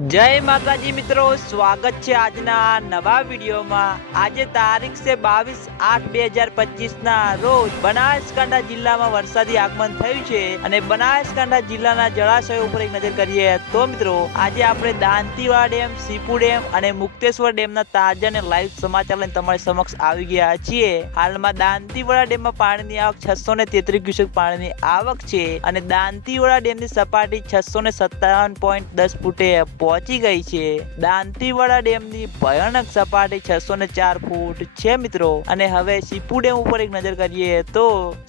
જય માતાજી મિત્રો, સ્વાગત છે આજના નવા વિડીયોમાં. આજે તારીખ છે બાવીસ આઠ બે હજાર પચીસ ના રોજ બનાસકાંઠા જિલ્લામાં વરસાદી આગમન થયું છે અને બનાસકાંઠા જિલ્લાના જળાશયો ઉપર એક નજર કરીએ તો મિત્રો, આજે આપણે દાંતીવાડા ડેમ, સીપુ ડેમ અને મુક્તેશ્વર ડેમના તાજા અને લાઈવ સમાચાર લઈને તમારી સમક્ષ આવી ગયા છીએ. હાલમાં દાંતીવાડા ડેમમાં પાણીની આવક છસો ને તેત્રીસ ક્યુસેક પાણીની આવક છે અને દાંતીવાડા ડેમની સપાટી છસો ને સત્તાવન પોઈન્ટ દસ ફૂટે પહોંચી ગઈ છે. દાંતીવાડા ડેમની ભયાનક સપાટી છસો ને ચાર ફૂટ છે મિત્રો. અને હવે સીપુ ડેમ ઉપર એક નજર કરીએ તો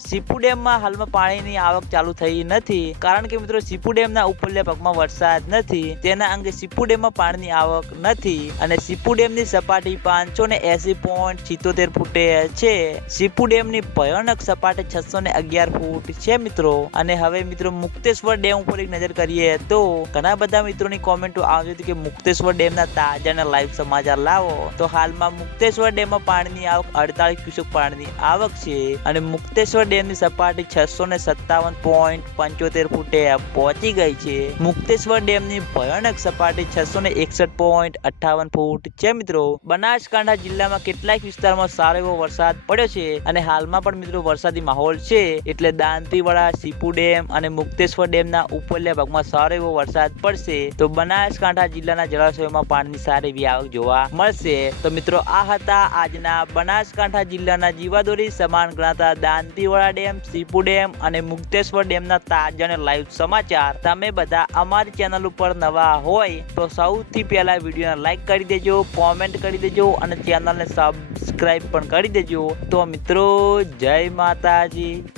સીપુ ડેમમાં હાલમાં પાણીની આવક ચાલુ થઈ નથી. કારણ કે મિત્રો સીપુ ડેમના ઉપરલા ભાગમાં વરસાદ નથી. તેના અંગે સીપુ ડેમમાં પાણીની આવક નથી. અને સીપુ ડેમની સપાટી પાંચસો ને એસી પોઈન્ટ સિત્તોતેર ફૂટે છે. સીપુ ડેમની ભયાનક સપાટી છસો ને અગિયાર ફૂટ છે મિત્રો. અને હવે મિત્રો મુક્તેશ્વર ડેમ ઉપર એક નજર કરીએ તો ઘણા બધા મિત્રોની કોમેન્ટો આવી હતી કે મુક્તેશ્વર ડેમના તાજા અને લાઈવ સમાચાર લાવો. તો હાલમાં મુક્તેશ્વર ડેમમાં પાણીની આવક અડતાલીસ ક્યુસેક પાણીની આવક છે અને મુક્તેશ્વર ડેમની સપાટી છસો ને સત્તાવન પોઈન્ટ પંચોતેર ફૂટે પહોંચી ગઈ છે. મુક્તેશ્વર ડેમની ભયાનક સપાટી છસો ને એકસઠ પોઈન્ટ અઠ્ઠાવન ફૂટ છે મિત્રો. બનાસકાંઠા જિલ્લામાં કેટલાક વિસ્તારમાં સારો એવો વરસાદ પડ્યો છે અને હાલમાં પણ મિત્રો વરસાદી માહોલ છે. એટલે દાંતીવાડા, સીપુ ડેમ અને મુક્તેશ્વર ડેમના ઉપરલા ભાગમાં સારો એવો વરસાદ પડશે. તો બનાસકાંઠા જિલ્લાના જળાશયોમાં પાણીની સારી એવી આવક જોવા મળશે. તો મિત્રો, આ હતા આજના બનાસકાંઠા જિલ્લાના જીવાદોરી સમાન ગણાતા દાંતીવાડા ડેમ, સીપુ ડેમ અને મુક્તેશ્વર ડેમના તાજા અને લાઈવ સમાચાર. તમે બધા અમારી ચેનલ ઉપર નવા હોય તો સૌથી પહેલા વિડીયોને લાઈક કરી દેજો, કોમેન્ટ કરી દેજો અને ચેનલને સબસ્ક્રાઈબ પણ કરી દેજો. તો મિત્રો, જય માતાજી.